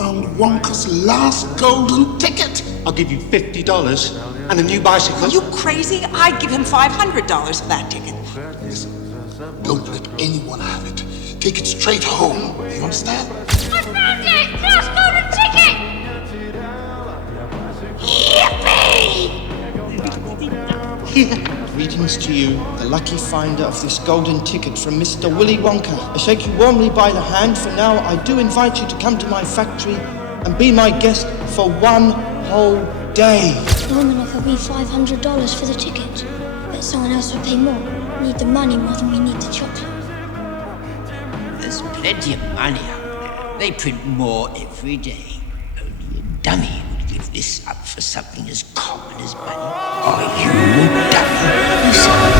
found Wonka's last golden ticket. I'll give you $50 and a new bicycle. Are you crazy? I'd give him $500 for that ticket. Listen, don't let anyone have it. Take it straight home. You understand? I found it! Last golden ticket! Yippee! Greetings to you, the lucky finder of this golden ticket from Mr. Willy Wonka. I shake you warmly by the hand, for now I do invite you to come to my factory and be my guest for one whole day. Long enough will be $500 for the ticket. But someone else will pay more. We need the money more than we need the chocolate. There's plenty of money out there. They print more every day. Only a dummy would give this up for something as common as money. Are you a dummy?